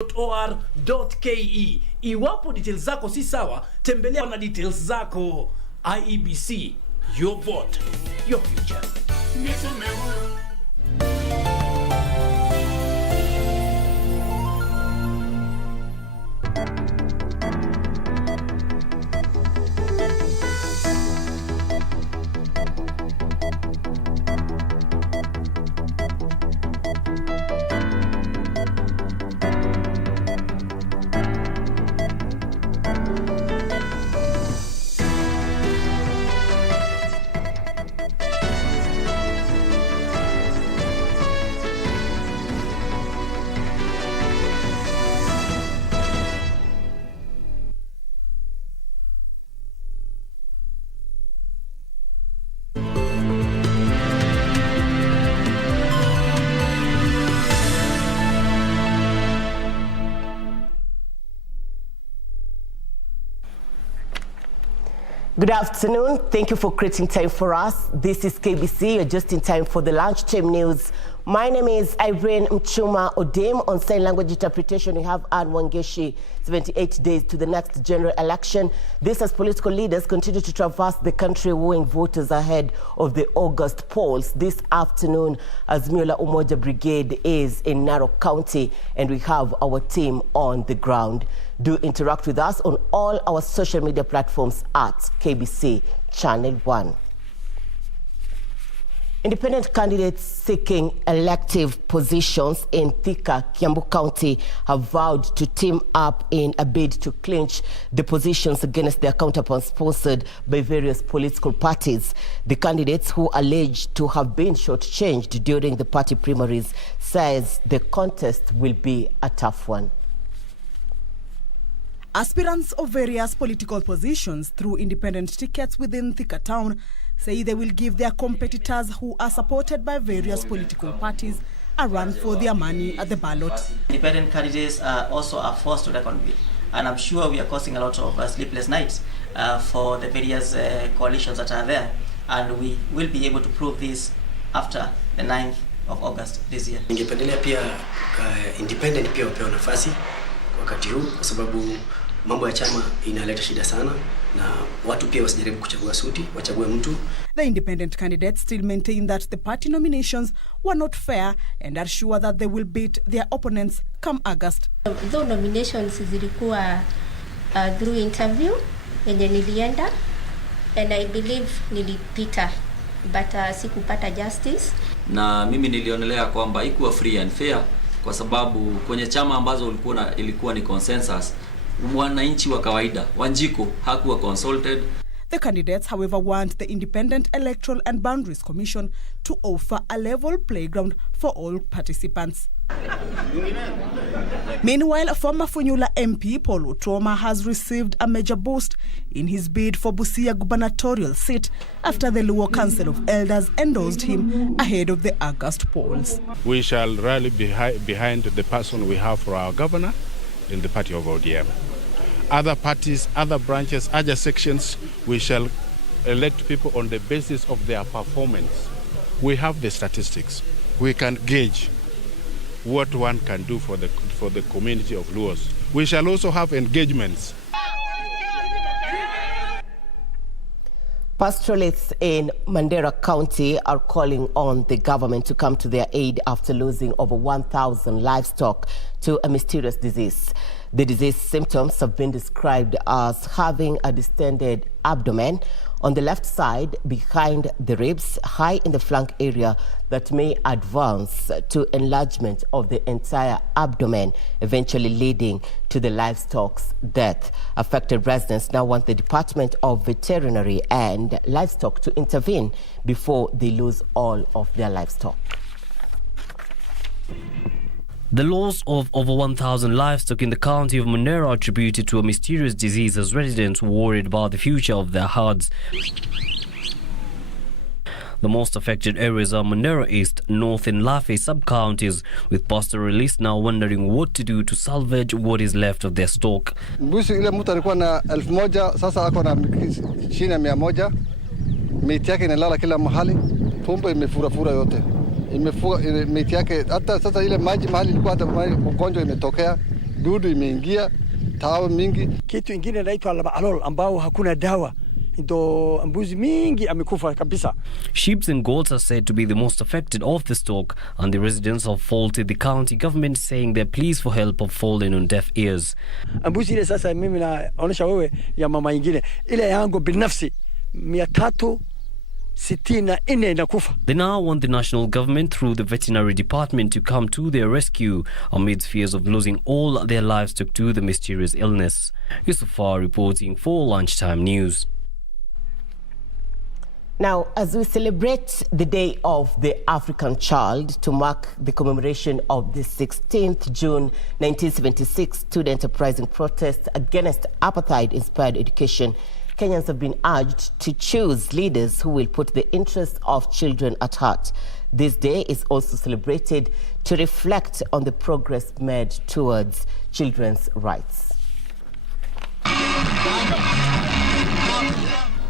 .or.ke. Iwapo details zako si sawa, tembelea na details zako. IEBC, your vote, your future. Good afternoon. Thank you for creating time for us. This is KBC. You're just in time for the lunchtime news. My name is Irene Muchuma. Odem. On sign language interpretation, we have Anne Wangeshi. 78 days to the next general election. This as political leaders continue to traverse the country wooing voters ahead of the August polls. This afternoon, Azmiola Umoja Brigade is in Narok County, and we have our team on the ground. Do interact with us on all our social media platforms at KBC Channel 1. Independent candidates seeking elective positions in Thika, Kiambu County have vowed to team up in a bid to clinch the positions against their counterparts sponsored by various political parties. The candidates, who are alleged to have been shortchanged during the party primaries, says the contest will be a tough one. Aspirants of various political positions through independent tickets within Thika town say they will give their competitors, who are supported by various political parties, a run for their money at the ballot. Independent candidates are forced to reckon with, and I'm sure we are causing a lot of sleepless nights for the various coalitions that are there, and we will be able to prove this after the 9th of August this year. Ningependelea pia independent pia wapewe nafasi wakati huu, kwa sababu mambo ya chama inaleta shida sana, na watu pia wasijaribu kuchagua suti, wachague mtu. The independent candidates still maintain that the party nominations were not fair and are sure that they will beat their opponents come August. Though nominations zilikuwa through interview yenye nilienda, and I believe nilipita, but sikupata justice. Na mimi nilionelea kwamba haikuwa free and fair, kwa sababu kwenye chama ambazo ilikuwa ni consensus, wananchi wa kawaida, Wanjiko hakuwa consulted. The candidates, however, want the Independent Electoral and Boundaries Commission to offer a level playground for all participants. Meanwhile, former Funyula MP Paul Otuoma has received a major boost in his bid for Busia gubernatorial seat after the Luo Council of Elders endorsed him ahead of the August polls. We shall rally behind the person we have for our governor in the party of ODM. Other parties, other branches, other sections, we shall elect people on the basis of their performance. We have the statistics. We can gauge what one can do for the community of Luos. We shall also have engagements. Pastoralists in Mandera County are calling on the government to come to their aid after losing over 1,000 livestock to a mysterious disease. The disease symptoms have been described as having a distended abdomen on the left side behind the ribs, high in the flank area, that may advance to enlargement of the entire abdomen, eventually leading to the livestock's death. Affected residents now want the Department of Veterinary and Livestock to intervene before they lose all of their livestock. The loss of over 1,000 livestock in the county of Mandera attributed to a mysterious disease as residents worried about the future of their herds. The most affected areas are Mandera East, North and Lafe sub-counties, with pastoralists now wondering what to do to salvage what is left of their stock. Mbuzi ile mtu alikuwa na 1,000, sasa ako na chini ya 100. Miti yake inalala kila mahali, tumbo imefura yote. Miti yake hata sasa ile maji mahali ilikuwa hata ugonjwa imetokea, dudu imeingia, tawa mingi. Kitu ingine inaitwa labalol ambao hakuna dawa. Ndo mbuzi mingi amekufa kabisa. Sheep and goats are said to be the most affected of the stock, and the residents have faulted the county government, saying their pleas for help have fallen on deaf ears. Mbuzi ile sasa mimi naonesha wewe ya mama ingine. Ile yangu binafsi 364 inakufa. They now want the national government through the veterinary department to come to their rescue amidst fears of losing all their livestock to the mysterious illness. Yusufar reporting for Lunchtime News. Now, as we celebrate the Day of the African Child to mark the commemoration of the 16th June 1976 student uprising protest against apartheid-inspired education, Kenyans have been urged to choose leaders who will put the interests of children at heart. This day is also celebrated to reflect on the progress made towards children's rights.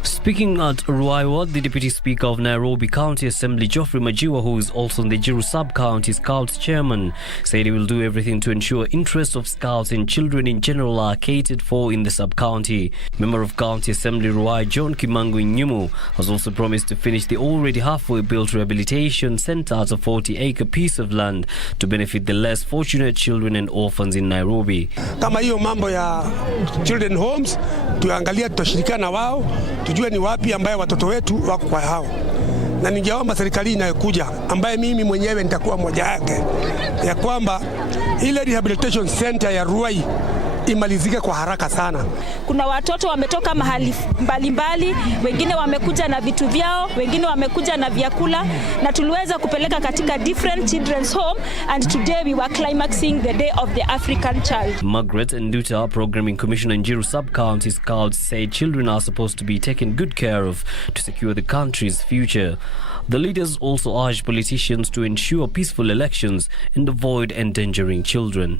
Speaking at Ruaiwa, the Deputy Speaker of Nairobi County Assembly, Geoffrey Majiwa, who is also the Jiru Sub-County Scouts Chairman, said he will do everything to ensure interests of Scouts and children in general are catered for in the sub-county. Member of County Assembly Ruai, John Kimangu Nyumu, has also promised to finish the already halfway built rehabilitation centre at a 40-acre piece of land to benefit the less fortunate children and orphans in Nairobi. Kama hiyo mambo ya children homes, tuangalia tutashirikiana wao, tujue ni wapi ambaye watoto wetu wako kwa hao. Na ningeomba serikali inayokuja ambaye mimi mwenyewe nitakuwa mmoja yake ya kwamba ile rehabilitation center ya Ruai imalizike kwa haraka sana. Kuna watoto wametoka mahali mbalimbali, wengine wamekuja na vitu vyao, wengine wamekuja na vyakula, na tuliweza kupeleka katika different children's home, and today we were climaxing the Day of the African Child. Margaret Nduta, Programming Commissioner in Jiru Sub-County Scouts, said children are supposed to be taken good care of to secure the country's future. The leaders also urged politicians to ensure peaceful elections and avoid endangering children.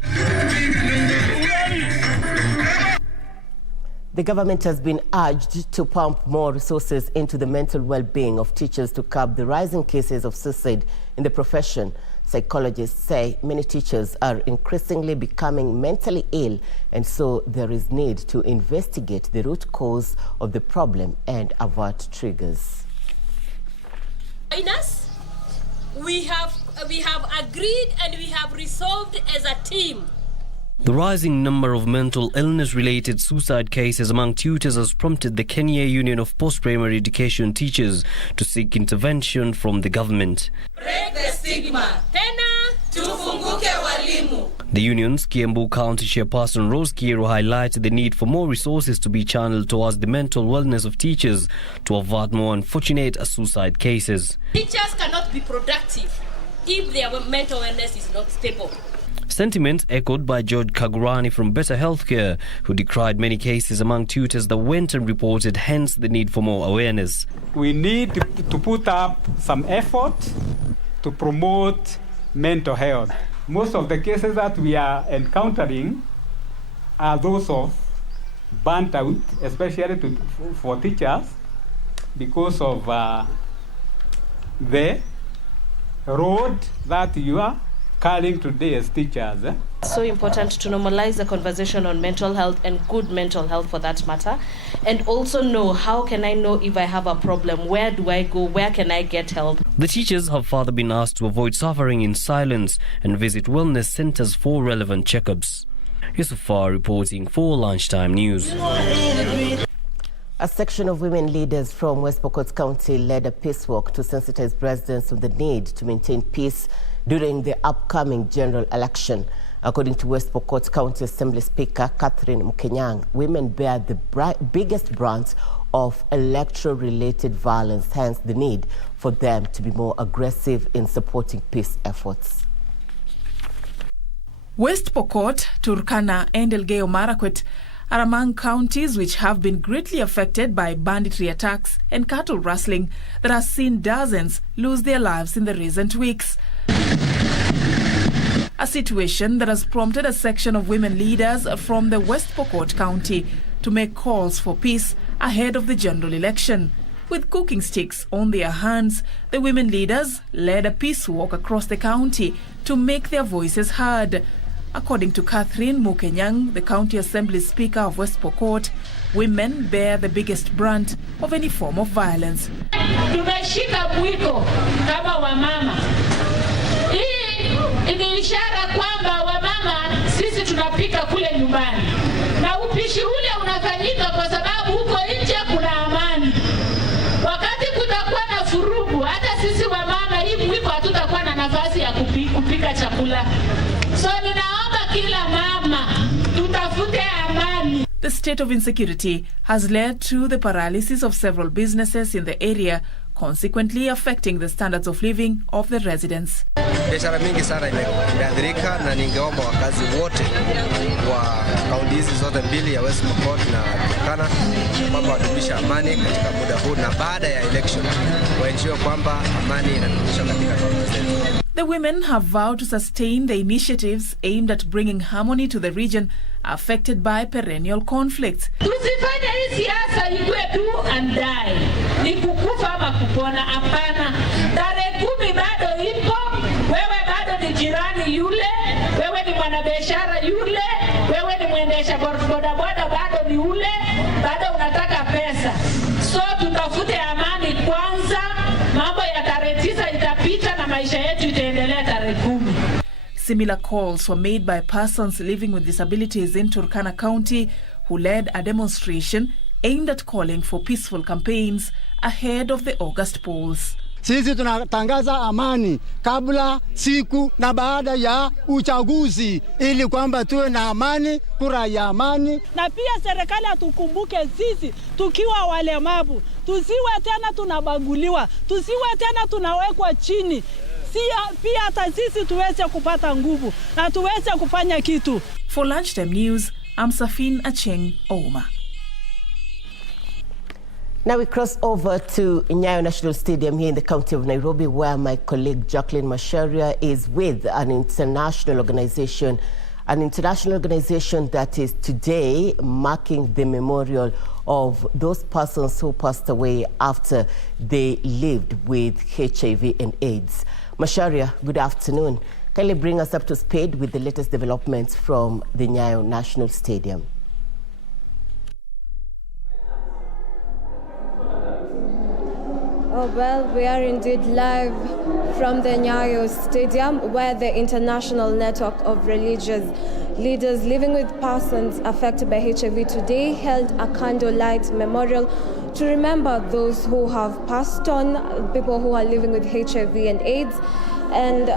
The government has been urged to pump more resources into the mental well-being of teachers to curb the rising cases of suicide in the profession. Psychologists say many teachers are increasingly becoming mentally ill, and so there is need to investigate the root cause of the problem and avert triggers. We have agreed and we have resolved as a team. The rising number of mental illness-related suicide cases among tutors has prompted the Kenya Union of Post-Primary Education Teachers to seek intervention from the government. Break the stigma. Tena tufunguke walimu. The union's Kiambu County Chairperson Rose Kiero highlighted the need for more resources to be channeled towards the mental wellness of teachers to avert more unfortunate suicide cases. Teachers cannot be productive if their mental wellness is not stable. Sentiments echoed by George Kagurani from Better Healthcare, who decried many cases among tutors that went unreported, hence the need for more awareness. We need to put up some effort to promote mental health. Most of the cases that we are encountering are those of burnt out, especially for teachers, because of the road that you are carrying today as teachers. So important to normalize the conversation on mental health and good mental health for that matter, and also know how can I know if I have a problem, where do I go, where can I get help. The teachers have further been asked to avoid suffering in silence and visit wellness centers for relevant checkups. Yusufar reporting for Lunchtime News. A section of women leaders from West Pokot County led a peace walk to sensitize residents of the need to maintain peace during the upcoming general election. According to West Pokot County Assembly Speaker Catherine Mkenyang, women bear the biggest brunt of electoral-related violence, hence the need for them to be more aggressive in supporting peace efforts. West Pokot, Turkana and Elgeyo Marakwet are among counties which have been greatly affected by banditry attacks and cattle rustling that has seen dozens lose their lives in the recent weeks. A situation that has prompted a section of women leaders from the West Pokot County to make calls for peace ahead of the general election. With cooking sticks on their hands, the women leaders led a peace walk across the county to make their voices heard. According to Catherine Mukenyang, the County Assembly Speaker of West Pokot, women bear the biggest brunt of any form of violence. Tumeshika mwiko kama wamama. Hii ni ishara kwamba wamama sisi tunapika kule nyumbani. Na upishi ule unafanyika kwa sababu huko nje kuna amani. Wakati kutakuwa na furugu, hata sisi wamama hii mwiko hatutakuwa na nafasi ya kupika chakula. So ninaomba kila mama tutafute amani. The state of insecurity has led to the paralysis of several businesses in the area, consequently affecting the standards of living of the residents. Biashara mingi sana imeathirika na ningeomba wakazi wote wa kaunti hizi zote mbili ya West Pokot na Turkana kwamba wadumisha amani katika muda huu na baada ya election waensure kwamba amani inadumishwa katika kaunti zetu. The women have vowed to sustain the initiatives aimed at bringing harmony to the region affected by perennial conflicts. Tusifanye hii siasa ikue do and die. Ni kukufa ama kupona, hapana. Tarehe 10 bado ipo. Wewe bado ni jirani yule, wewe ni mwanabiashara yule, wewe ni mwendesha bodaboda bado ni yule, bado unataka pesa. So tutafute amani kwanza, mambo ya tarehe 9 itapita na maisha yetu itaendelea tarehe 10. Similar calls were made by persons living with disabilities in Turkana County who led a demonstration aimed at calling for peaceful campaigns ahead of the August polls. Sisi tunatangaza amani kabla, siku na baada ya uchaguzi ili kwamba tuwe na amani, kura ya amani. Na pia serikali atukumbuke sisi tukiwa walemavu, tusiwe tena tunabaguliwa, tusiwe tena tunawekwa chini. Pia hata sisi tuweze kupata nguvu na tuweze kufanya kitu. For Lunchtime News, I'm Safin Acheng Ouma. Now we cross over to Nyayo National Stadium here in the county of Nairobi, where my colleague Jacqueline Masharia is with an international organization that is today marking the memorial of those persons who passed away after they lived with HIV and AIDS. Masharia, good afternoon. Kindly bring us up to speed with the latest developments from the Nyayo National Stadium. Oh, well, we are indeed live from the Nyayo Stadium, where the International Network of Religious Leaders Living with Persons Affected by HIV today held a candlelight memorial to remember those who have passed on, people who are living with HIV and AIDS. And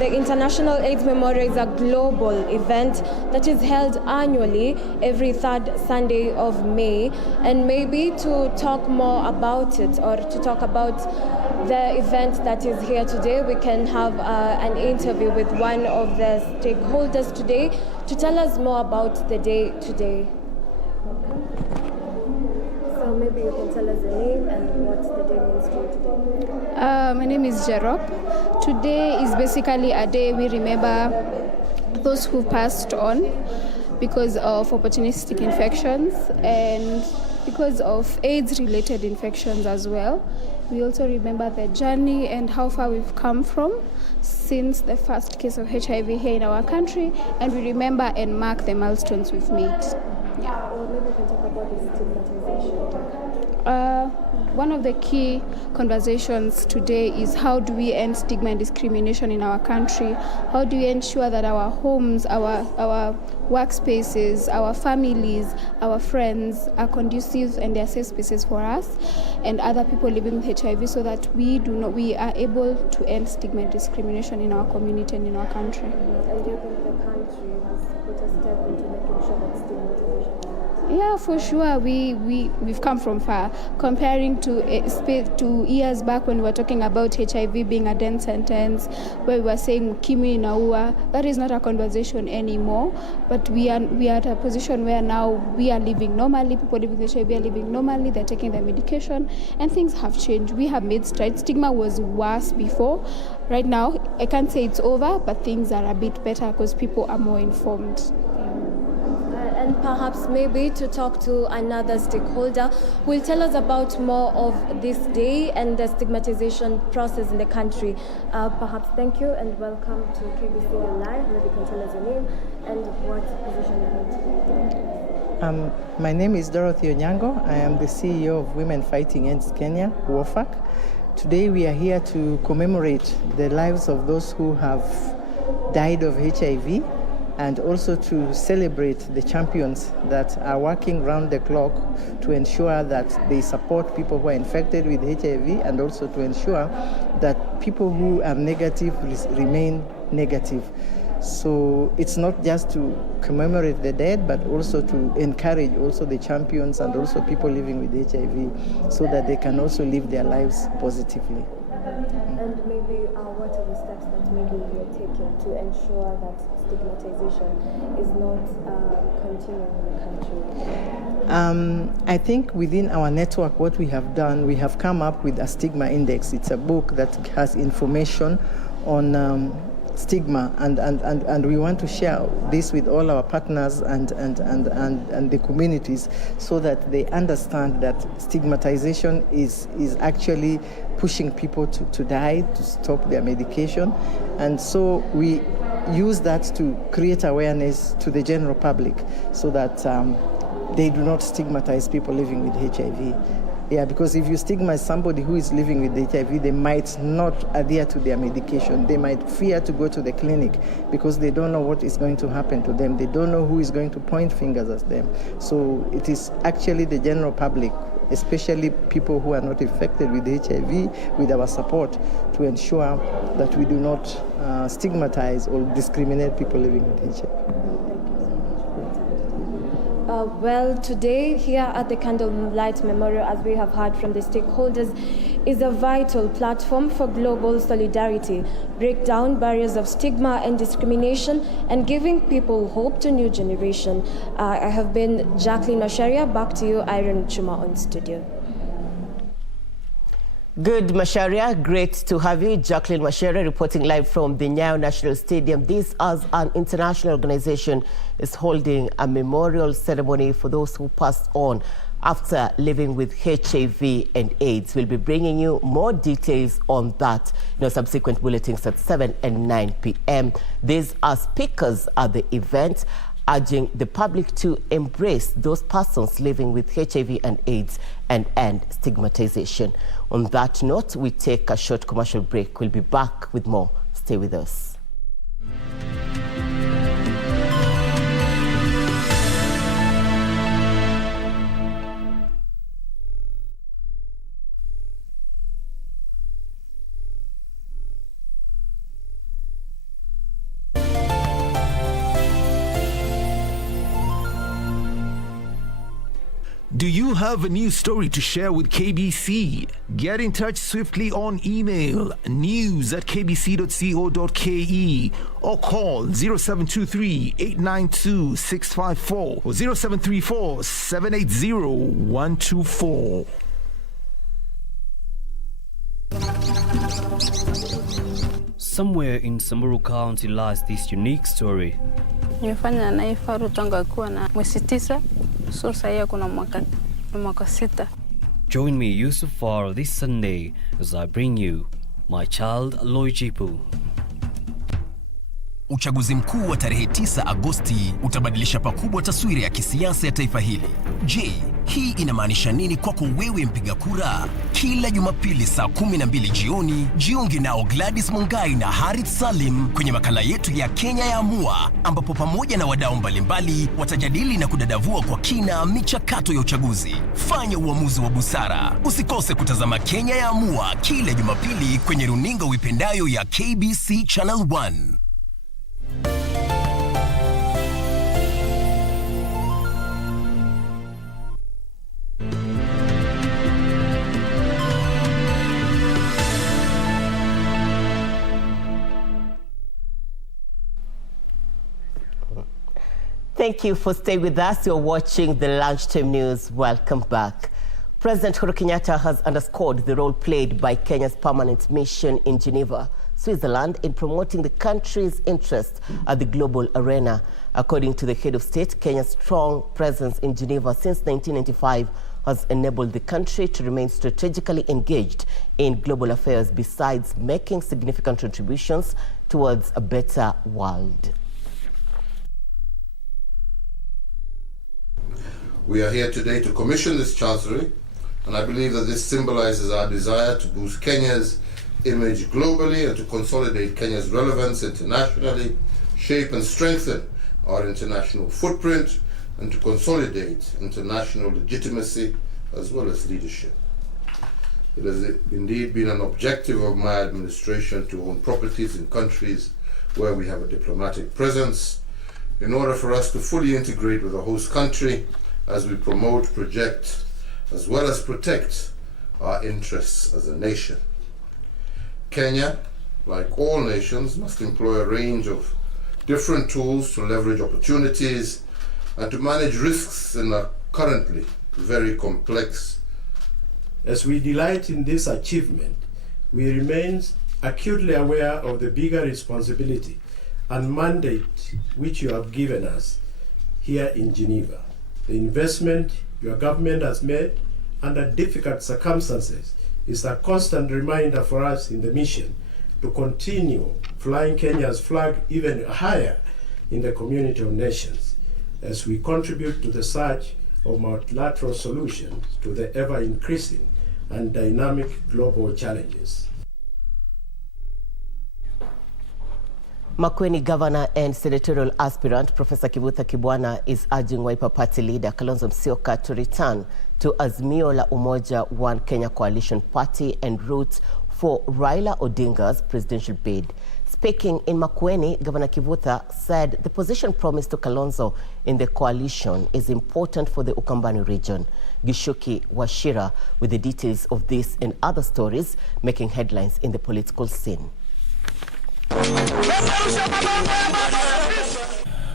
the International AIDS Memorial is a global event that is held annually every third Sunday of May. And maybe to talk more about it, or to talk about the event that is here today, we can have an interview with one of the stakeholders today to tell us more about the day today. So maybe you can tell us the name and what the day means to you today. My name is Jerop. Today is basically a day we remember those who passed on because of opportunistic infections and because of AIDS-related infections as well. We also remember the journey and how far we've come from since the first case of HIV here in our country, and we remember and mark the milestones we've made. Yeah. Or maybe we can talk about the stigmatization. One of the key conversations today is how do we end stigma and discrimination in our country? How do we ensure that our homes, our workspaces, our families, our friends are conducive and they're safe spaces for us and other people living with HIV, so that we are able to end stigma and discrimination in our community and in our country. And do you think the country has put a step into making sure that stigmatization? Yeah, for sure. We've come from far. Comparing to years back when we were talking about HIV being a death sentence, where we were saying ukimwi inaua, that is not a conversation anymore. But we are at a position where now we are living normally. People living with HIV are living normally. They're taking their medication, and things have changed. We have made strides. Stigma was worse before. Right now, I can't say it's over, but things are a bit better because people are more informed. and perhaps maybe to talk to another stakeholder who will tell us about more of this day and the stigmatization process in the country. Perhaps thank you and welcome to KBC Online. Maybe you can tell us your name and what position you hold today. My name is Dorothy Onyango. I am the CEO of Women Fighting AIDS Kenya, WOFAC. Today we are here to commemorate the lives of those who have died of HIV and also to celebrate the champions that are working round the clock to ensure that they support people who are infected with HIV and also to ensure that people who are negative remain negative. So it's not just to commemorate the dead, but also to encourage also the champions and also people living with HIV so that they can also live their lives positively. And maybe what are the steps that maybe you're taking to ensure that stigmatization is not continuing in the country? I think within our network, what we have done, we have come up with a stigma index. It's a book that has information on stigma, and we want to share this with all our partners and the communities so that they understand that stigmatization is actually pushing people to die, to stop their medication. And so we use that to create awareness to the general public so that they do not stigmatize people living with HIV. Yeah, because if you stigmatize somebody who is living with HIV, they might not adhere to their medication. They might fear to go to the clinic because they don't know what is going to happen to them. They don't know who is going to point fingers at them. So it is actually the general public, especially people who are not infected with HIV, with our support to ensure that we do not stigmatize or discriminate people living with HIV. Well, today here at the Candlelight Memorial, as we have heard from the stakeholders, is a vital platform for global solidarity, break down barriers of stigma and discrimination, and giving people hope to new generation. I have been Jacqueline Masharia. Back to you, Irene Muchuma on studio. Good, Masharia. Great to have you. Jacqueline Masharia reporting live from the Nyayo National Stadium. This, as an international organization, is holding a memorial ceremony for those who passed on after living with HIV and AIDS. We'll be bringing you more details on that in subsequent bulletins at 7 and 9 p.m. These are speakers at the event, urging the public to embrace those persons living with HIV and AIDS and end stigmatization. On that note, we take a short commercial break. We'll be back with more. Stay with us. Do you have a news story to share with KBC? Get in touch swiftly on email news@kbc.co.ke or call 0723-892-654 or 0734-780-124. Somewhere in Samburu County lies this unique story. Nimefanya naye faru tangu akiwa na mwezi 9, so sasa kuna mwaka 6. Join me, Yusuf Far, this Sunday as I bring you My Child Loijipu. Uchaguzi mkuu wa tarehe 9 Agosti utabadilisha pakubwa taswira ya kisiasa ya taifa hili. Je, hii inamaanisha nini kwako wewe mpiga kura? Kila Jumapili saa 12 jioni, jiunge nao Gladys Mungai na Harith Salim kwenye makala yetu ya Kenya ya Amua, ambapo pamoja na wadau mbalimbali watajadili na kudadavua kwa kina michakato ya uchaguzi. Fanya uamuzi wa busara. Usikose kutazama Kenya ya Amua kila Jumapili kwenye runinga uipendayo ya KBC Channel 1. Thank you for staying with us. You're watching the Lunchtime News. Welcome back. President Uhuru Kenyatta has underscored the role played by Kenya's permanent mission in Geneva Switzerland in promoting the country's interests at the global arena. According to the head of state, Kenya's strong presence in Geneva since 1995 has enabled the country to remain strategically engaged in global affairs, besides making significant contributions towards a better world. We are here today to commission this chancellery, and I believe that this symbolizes our desire to boost Kenya's image globally and to consolidate Kenya's relevance internationally, shape and strengthen our international footprint, and to consolidate international legitimacy as well as leadership. It has indeed been an objective of my administration to own properties in countries where we have a diplomatic presence, in order for us to fully integrate with the host country as we promote, project, as well as protect our interests as a nation. Kenya, like all nations, must employ a range of different tools to leverage opportunities and to manage risks in a currently very complex. As we delight in this achievement, we remain acutely aware of the bigger responsibility and mandate which you have given us here in Geneva. The investment your government has made under difficult circumstances is a constant reminder for us in the mission to continue flying Kenya's flag even higher in the community of nations as we contribute to the search of multilateral solutions to the ever-increasing and dynamic global challenges. Makueni Governor and senatorial aspirant Professor Kivutha Kibwana is urging Wiper Party leader Kalonzo Musyoka to return to Azimio la Umoja One Kenya Coalition Party and root for Raila Odinga's presidential bid. Speaking in Makueni, Governor Kivutha said the position promised to Kalonzo in the coalition is important for the Ukambani region. Gishuki Washira with the details of this and other stories making headlines in the political scene.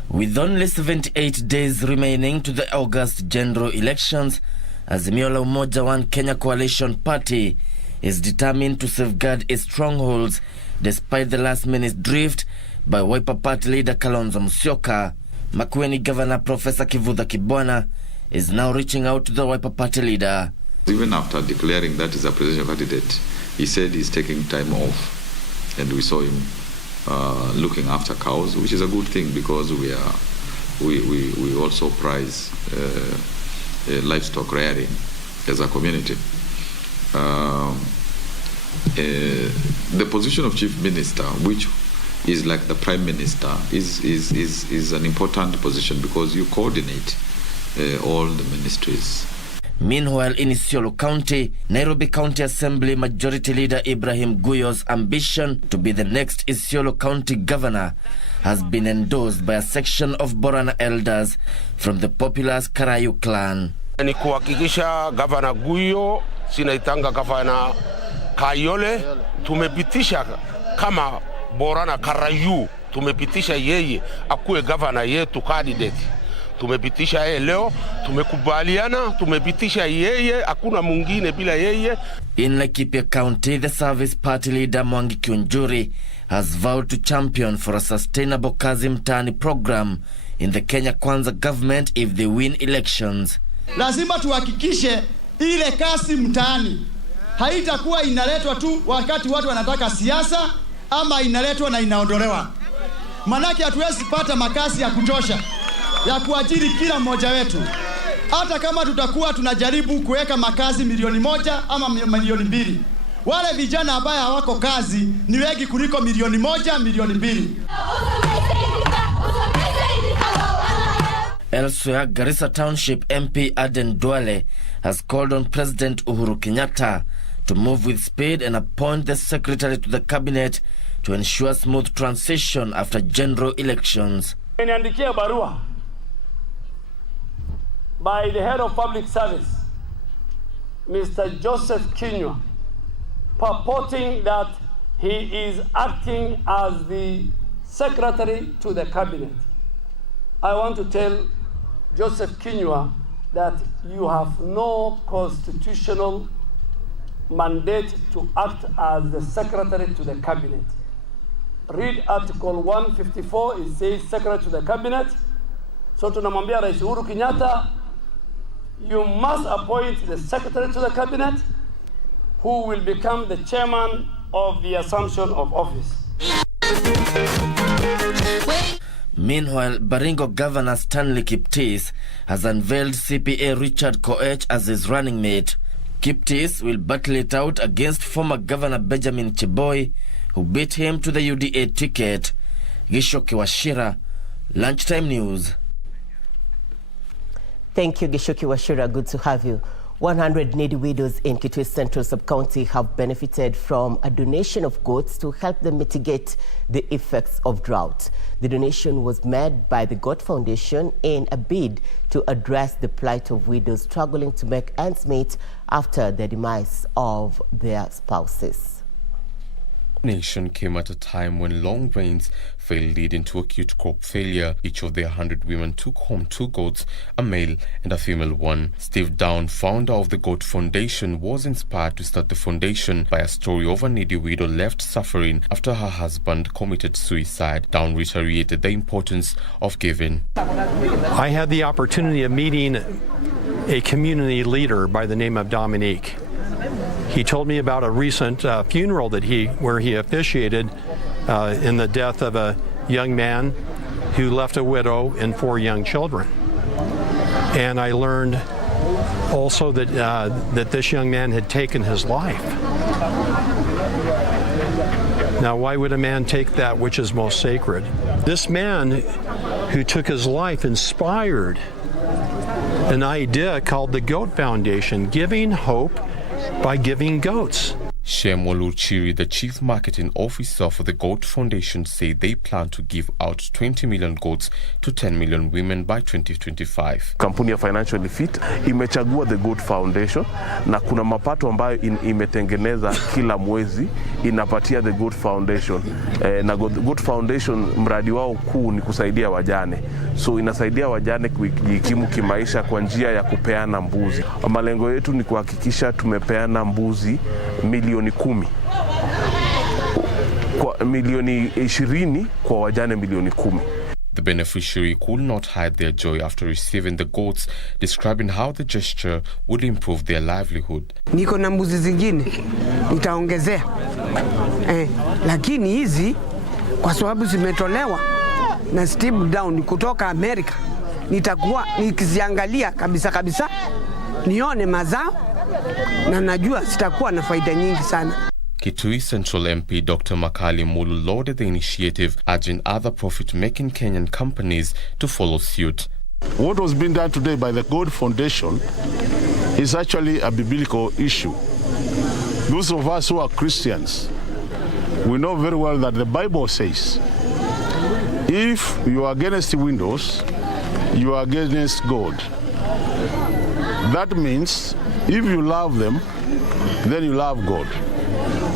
With only 78 days remaining to the August general elections, Azimio la Umoja One Kenya Coalition Party is determined to safeguard its strongholds despite the last-minute drift by Wiper Party leader Kalonzo Musyoka. Makueni Governor Professor Kivutha Kibwana is now reaching out to the Wiper Party leader. Even after declaring that he's a presidential candidate, he said he's taking time off, and we saw him looking after cows, which is a good thing because we also prize livestock rearing as a community. The position of chief minister, which is like the prime minister, is an important position because you coordinate all the ministries. Meanwhile, in Isiolo County, Nairobi County Assembly Majority Leader Ibrahim Guyo's ambition to be the next Isiolo County Governor has been endorsed by a section of Borana elders from the populous Karayu clan. Ni kuhakikisha Governor Guyo, sinaitanga Governor Kayole, tumepitisha kama Borana Karayu, tumepitisha yeye akuwe governor yetu candidate. Tumepitisha yeye leo, tumekubaliana, tumepitisha yeye, hakuna mwingine bila yeye. In Laikipia County, the Service Party leader Mwangi Kiunjuri has vowed to champion for a sustainable kazi mtaani program in the Kenya Kwanza government if they win elections. Lazima tuhakikishe ile kazi mtaani haitakuwa inaletwa tu wakati watu wanataka siasa ama inaletwa na inaondolewa. Manake hatuwezi pata makazi ya kutosha ya kuajiri kila mmoja wetu. Hata kama tutakuwa tunajaribu kuweka makazi 1,000,000 ama 2,000,000. Wale vijana ambao hawako kazi ni wengi kuliko 1,000,000, 2,000,000. Elsewhere, Garissa Township MP Aden Duale has called on President Uhuru Kenyatta to move with speed and appoint the secretary to the cabinet to ensure smooth transition after general elections. Niandikia barua by the head of public service, Mr. Joseph Kinyua, purporting that he is acting as the secretary to the cabinet. I want to tell Joseph Kinyua that you have no constitutional mandate to act as the secretary to the cabinet. read Article 154, it says Secretary to the Cabinet. So tunamwambia Rais Uhuru Kenyatta, you must appoint the Secretary to the Cabinet who will become the chairman of the assumption of office. Meanwhile, Baringo Governor Stanley Kiptis has unveiled CPA Richard Koech as his running mate. Kiptis will battle it out against former Governor Benjamin Cheboy, who beat him to the UDA ticket. Gishoki Washira, Lunchtime News. Thank you, Gishoki Washira. Good to have you. 100 needy widows in Kitui Central Sub-County have benefited from a donation of goats to help them mitigate the effects of drought. The donation was made by the Goat Foundation in a bid to address the plight of widows struggling to make ends meet after the demise of their spouses. Nation came at a time when long rains failed, leading to acute crop failure. Each of the 100 women took home 2 goats, a male and a female one. Steve Down, founder of the Goat Foundation, was inspired to start the foundation by a story of a needy widow left suffering after her husband committed suicide. Down reiterated the importance of giving. I had the opportunity of meeting a community leader by the name of Dominique. He told me about a recent funeral that where he officiated in the death of a young man who left a widow and 4 young children. And I learned also that that this young man had taken his life. Now, why would a man take that which is most sacred? This man who took his life inspired an idea called the Goat Foundation, giving hope by giving goats. Shem Oluchiri, the chief marketing officer for the Goat Foundation, said they plan to give out 20 million goats to 10 million women by 2025. Kampuni ya Financially Fit imechagua the Goat Foundation na kuna mapato ambayo imetengeneza kila mwezi inapatia the Goat Foundation. Na Goat Foundation mradi wao kuu ni kusaidia wajane. So inasaidia wajane kujikimu kimaisha kwa njia ya kupeana mbuzi. Malengo yetu ni kuhakikisha tumepeana mbuzi milioni 10. Kwa milioni 20 kwa wajane milioni 10. The beneficiary could not hide their joy after receiving the goats, describing how the gesture would improve their livelihood. Niko na mbuzi zingine nitaongezea. Lakini hizi kwa sababu zimetolewa na Steve Down kutoka Amerika, nitakuwa nikiziangalia kabisa nione mazao na najua sitakuwa na faida nyingi sana. Kitui Central MP Dr. Makali Mulu lauded the initiative, urging other profit-making Kenyan companies to follow suit. What was being done today by the Goat Foundation is actually a biblical issue. Those of us who are Christians, we know very well that the Bible says, if you are against windows, you are against God. That means if you love them, then you love God.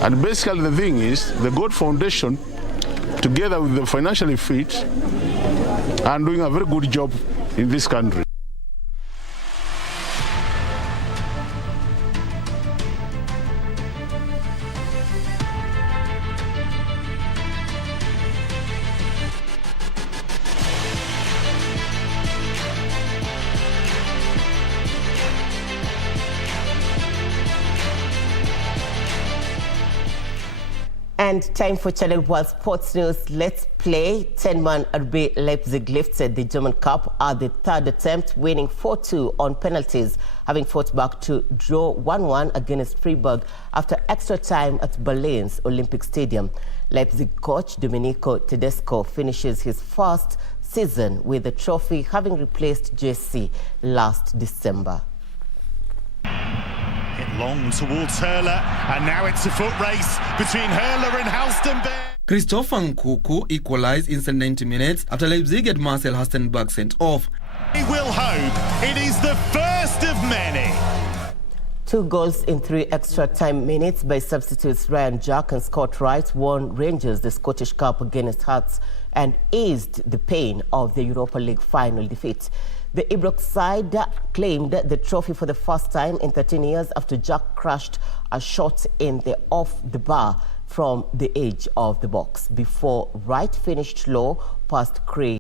And basically the thing is, the Goat Foundation, together with the Financially Fit, are doing a very good job in this country. And time for Channel World Sports News. Let's play. 10-man RB Leipzig lifted the German Cup at the 3rd attempt, winning 4-2 on penalties, having fought back to draw 1-1 against Freiburg after extra time at Berlin's Olympic Stadium. Leipzig coach Domenico Tedesco finishes his first season with the trophy, having replaced JC last December. Long towards Hurler, and now it's a foot race between Hurler and Halstenberg. Christopher Nkuku equalized in 90 minutes after Leipzig had Marcel Halstenberg sent off. We will hope it is the first of many. 2 goals in 3 extra time minutes by substitutes Ryan Jack and Scott Wright won Rangers the Scottish Cup against Hearts and eased the pain of the Europa League final defeat. The Ibrox side claimed the trophy for the first time in 13 years after Jack crashed a shot in the off-the-bar from the edge of the box before right finished law passed Craig